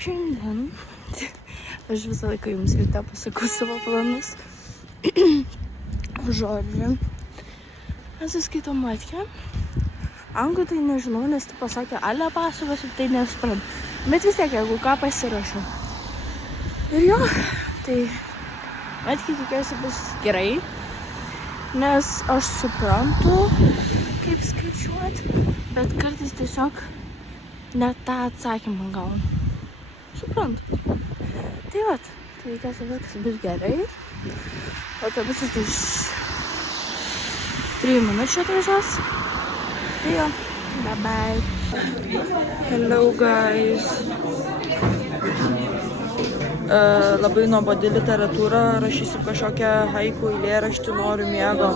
Šiandien aš visą laiką jums ryte pasakau savo planus. Žodžiu, atsiskaito Matkė. Anglų tai nežinau, nes tu pasakė ale pasakos, tai nesuprantu. Bet vis tiek, jeigu ką pasirašau. Ir jo, tai Matkė tikiuosi bus gerai, nes aš suprantu, kaip skaičiuoti, bet kartais tiesiog net tą atsakymą gaunu. Suprantu. Tai vat, tai tikiuosi viskas bus gerai. Autobusas už 3 minučių atvažiuos. Tai jo, bye bye. Hello guys. Labai nuobodi literatūra, rašysiu kažkokią haiku eilėraštį, noriu miego.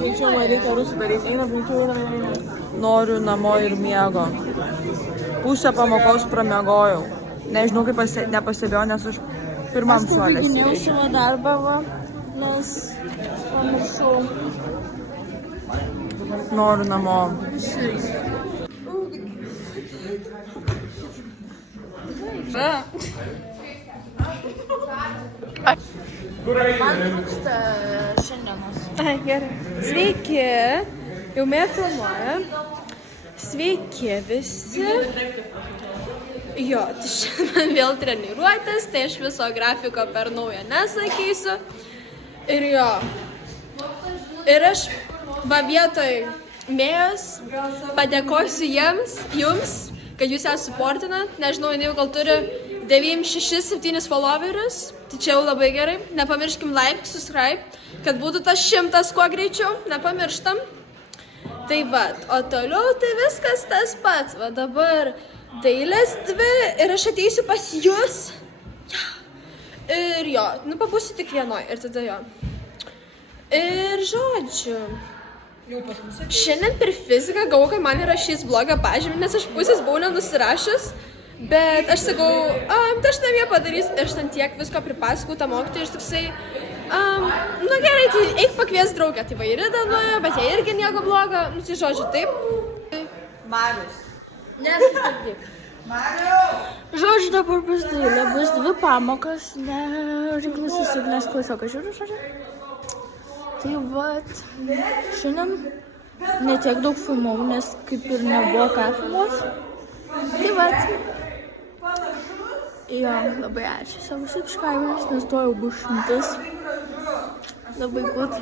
Noriu namo ir miego. Pusę pamokos pramiegojau. Nežinau, kaip nepastebėjau, nes aš pirmam suolė sėdžiu. Aš pabaiginėjau savo darbą, nes pamiršau. Noriu namo. Man trūksta šiandienos. Gerai. Sveiki. Jau mėg filmuoja. Sveiki visi. Jo, tai šiandien vėl treniruotės, tai aš viso grafiko per naują nesakysiu. Ir jo. Ir aš va vietoj Mėjos padėkosiu jums, kad jūs ją suportinat. Nežinau, jinai gal turi 96-7 followerius. Tai čia jau labai gerai. Nepamirškim like, subscribe, kad būtų tas 100 kuo greičiau. Nepamirštam. Tai va, o toliau tai viskas tas pats. Va dabar dailės 2 ir aš ateisiu pas jūs. Ja. Ir jo, nu pabūsiu tik vienoj ir tada jo. Ir žodžiu. Šiandien per fiziką gavau, kad man įrašys blogą pažymį, nes aš pusės buvau nenusirašęs. Bet aš sakau, tai aš namie padarysiu ir aš ten tiek visko pripasakau tą mokytoją ir aš toksai, nu gerai, tai eik pakvies draugę, tai va ir Rida nuėjo, bet jie irgi nieko blogo, nu tai žodžiu taip. Marius. Nesistabdyk. Marius! Žodžiu, dabar bus dailė, bus 2 pamokas, nežinklasis ir nesklasiokas, žiūriu, žodžiu. Tai vat, šiandien netiek daug filmavau, nes kaip ir nebuvo ką filmuoti. Tai vat. Jo, labai ačiū savo subscribers, nes to jau bus 100. Labai gut.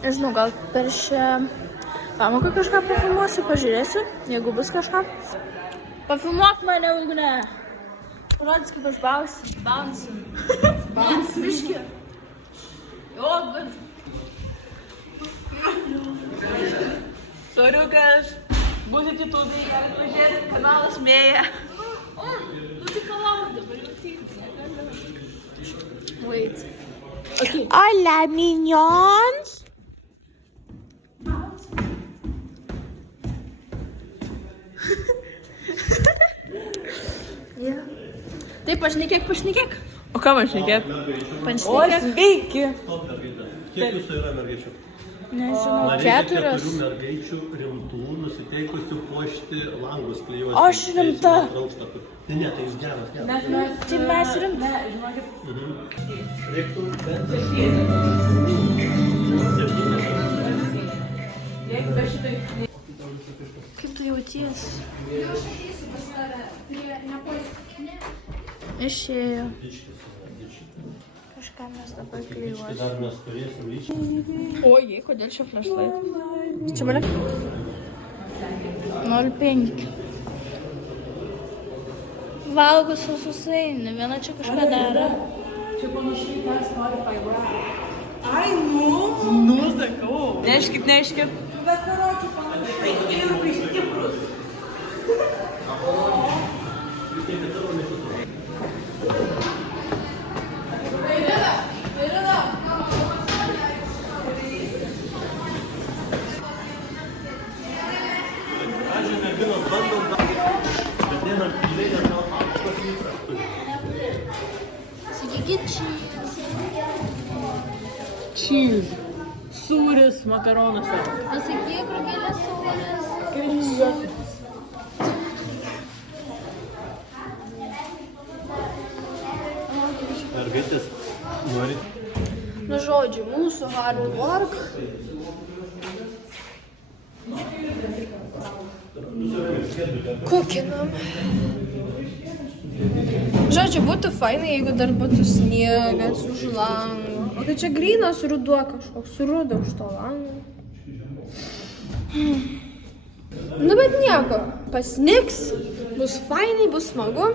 Nežinau, gal per šią pamoką kažką pafilmuosiu, pažiūrėsiu, jeigu bus kažką. Pafilmuok mane, Ugne. Parodys, kaip aš bouncy. Bouncy. Biški. Jo, good. Soriukas. Būsit YouTube'ai, galite pažiūrėti, kanalas Mėja. Nu tai kalauk dabar jau tyks. Wait. Okay. Hola, minions! Yeah. Taip, pašnekėk. O ką man šnekėt? Pašnekėk. O, sveiki! Kiek jūsų yra mergaičių? Nežinau, 4. Keturių mergaičių rimtų, nusiteikusių puošti langus, klijuoti. Aš rimta. Ne, tai jūs geras. Tai mes rimta. Reiktų bent 7. Kaip tu jauties? Išėjo. Kažką mes dabar klijuosim. Dar mes turėsim ryšį. Ojai, kodėl čia flashlight? Čia mane? 0,5. Valgo su susaini, viena čia kažką daro. Čia panašiai tą Spotify rap. Ai, nu, sakau. Neškit. Bet karočių panašiai. Ir stiprus. Cheese. Sūris makaronuose. Pasakyk, rugėlės sūris. mergaitės nori. Nu, žodžiu, mūsų hard work. Kukinam. Žodžiu, būtų fainai, jeigu dar būtų sniegas už lango. O tai čia grynas ruduo kažkoks, rudo už to lango. Nu, bet nieko, pasnigs, bus fainai, bus smagu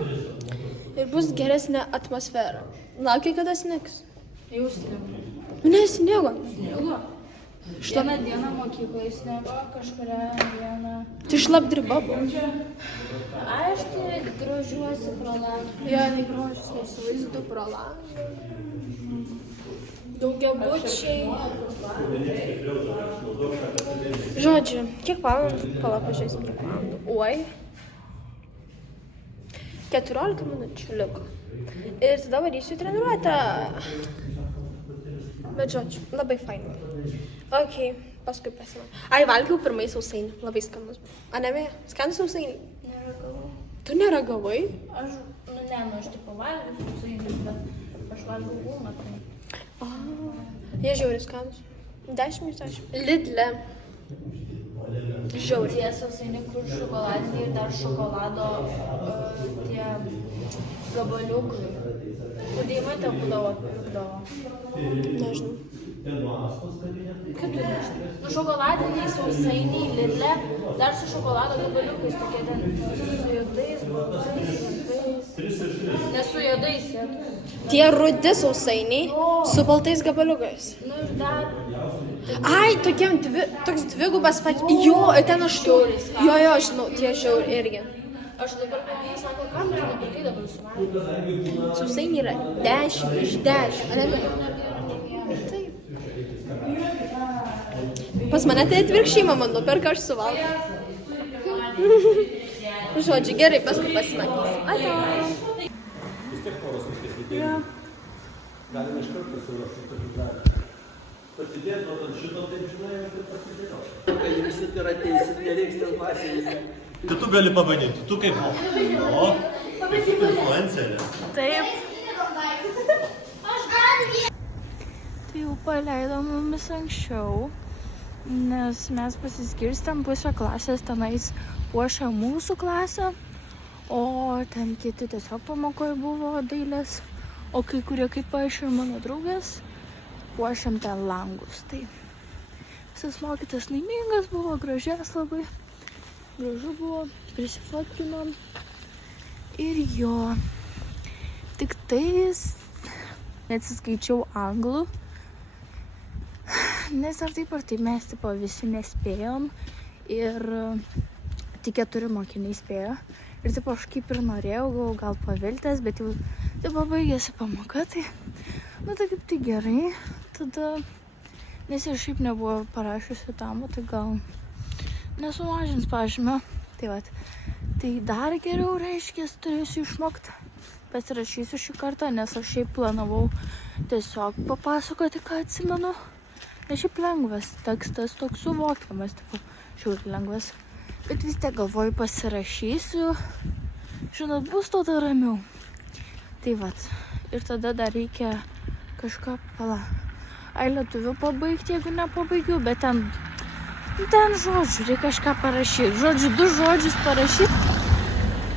ir bus geresnė atmosfera. Laukia, kada snigs. Jau sniego. Ne, sniego. Vieną dieną mokykloje sniego, kažkurią dieną. Tai šlapdriba buvo. Aš tai grožiuosi pro langą. Jo, negrožis, nes vaizdu pro langą. Daugiabučiai. Žodžiu, kiek valandų? Palauk, pažiūrėsim, kiek valandų. Oi. 14 minučių liko. Ir tada varysiu į treniruotę. Bet žodžiu, labai fainai. Ok, paskui pasimą. Ai, valgiau pirmai sausainį, labai skanus. A, ne, skanus sausainį? Neragavau. Tu neragavai? Aš, aš tipo valgiau sausainius, bet aš valgiau gumą. Jie žiauriai skanus. 10 iš 10. Lidle. Žiauriai. Tie sausainiai, kur šokoladiniai ir dar šokolado tie gabaliukai. Kudėjimai ten būdavo, pirkdavo. Nežinau. Kaip tu nežinai? Nu, šokoladiniai sausainiai Lidle, dar su šokolado gabaliukais, tokie ten su juodais, baltais, ne su juodais, jėtus. Tie rudi sausainiai su baltais gabaliukais. Nu ir dar. Ai, toks dvigubas pakeitimas. Jo, ten aš tu. Jo, žinau, tie žiauriai irgi. Aš dabar galvoju, sako, kam tu nepirkai dabar suvalgyti? Sausainiai yra 10 iš 10. Taip. Pas mane tai atvirkščiai mama nuperka, aš suvalgau. Žodžiu, gerai, paskui pasimatysim. Ata. Vis tiek poros iškėsitėjai. Galime iš karto suruošti tokį darą. Pasidėti, o šito taip žinai, ir taip pasidėti. Kai visi tai ateisit, nereiks ten klasėje. Tai tu gali pabandyti, tu kaip influencerė. Taip. Tai jau paleidom mumis anksčiau, nes mes pasiskirstėm, pusę klasės tenais puošia mūsų klasę, o ten kiti tiesiog pamokoje buvo dailės, o kai kurie, kaip paaiškino mano draugas, puošiam ten langus. Tai visas mokytas laimingas buvo, gražias labai, gražu buvo, prisifotkinom ir jo. Tik tais neatsiskaičiau anglų, nes ar taip mes tipo visi nespėjom ir tik 4 mokiniai spėjo. Ir tipo aš kaip ir norėjau, gal paviltęs, bet jau tipo baigėsi pamoka, tai nu tai kaip tai gerai, tada, nes ir šiaip nebuvo parašiusi tamų, tai gal nesumažins pažymio. Tai vat, tai dar geriau reiškia, turėsiu išmokti. Pasirašysiu šį kartą, nes aš šiaip planavau tiesiog papasakoti, ką atsimenu. Nes šiaip lengvas tekstas, toks suvokiamas, tipo, žiauriai lengvas. Bet vis tiek galvoju pasirašysiu, žinot, bus tada ramiau. Tai vat, ir tada dar reikia kažką lietuvių pabaigti, jeigu nepabaigiu, bet ten žodžių, reikia kažką parašyti. Žodžiu, 2 žodžius parašyti,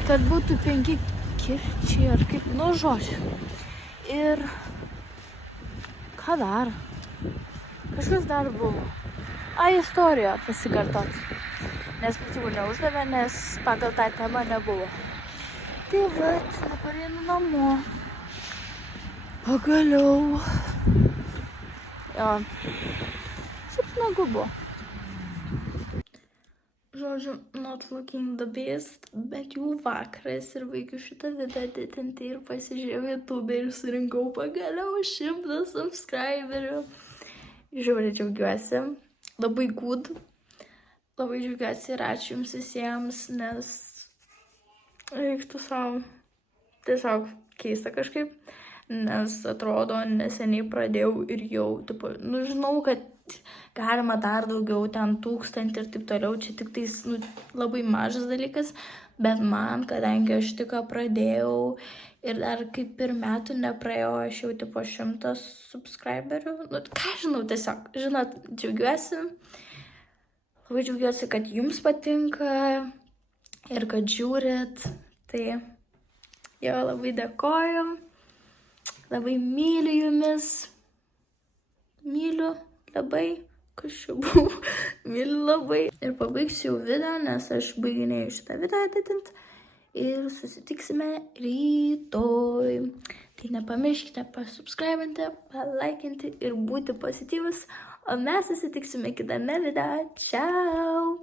kad būtų 5 kirčiai ar kaip, nu žodžiu. Ir ką dar? Kažkas dar buvo. Istoriją pasikartot. Nes pačių neuždavė, nes pagal tą temą nebuvo. Tai vat, dabar einu namo. Pagaliau. Jo. Šiaip smagu buvo. Žodžiu, not looking the best, bet jau vakaras ir baigiu šitą video editinti ir pasižiūrėjau YouTube ir surinkau pagaliau 100 subscriberių. Žiauriai džiaugiuosi. Labai good. Labai džiaugiuosi ir ačiū jums visiems, nes reiktų savo tiesiog keista kažkaip, nes atrodo neseniai pradėjau ir jau, tipo, nu žinau, kad galima dar daugiau, ten 1000 ir taip toliau, čia tik tais labai mažas dalykas, bet man, kadangi aš tik pradėjau ir dar kaip ir metų nepraėjo, aš jau tipo 100 subscriberių, ką žinau, tiesiog, žinot, džiaugiuosi, labai džiaugiuosi, kad jums patinka ir kad žiūrit, tai jo, labai dėkoju, labai myliu jumis, myliu labai. Kas čia buvo? Myliu labai. Ir pabaigsiu jau video, nes aš baiginėjau šitą video editinti. Ir susitiksime rytoj. Tai nepamirškite pasubscribinti, palaikinti ir būti pozityvus. O mes susitiksime kitame video. Ciao.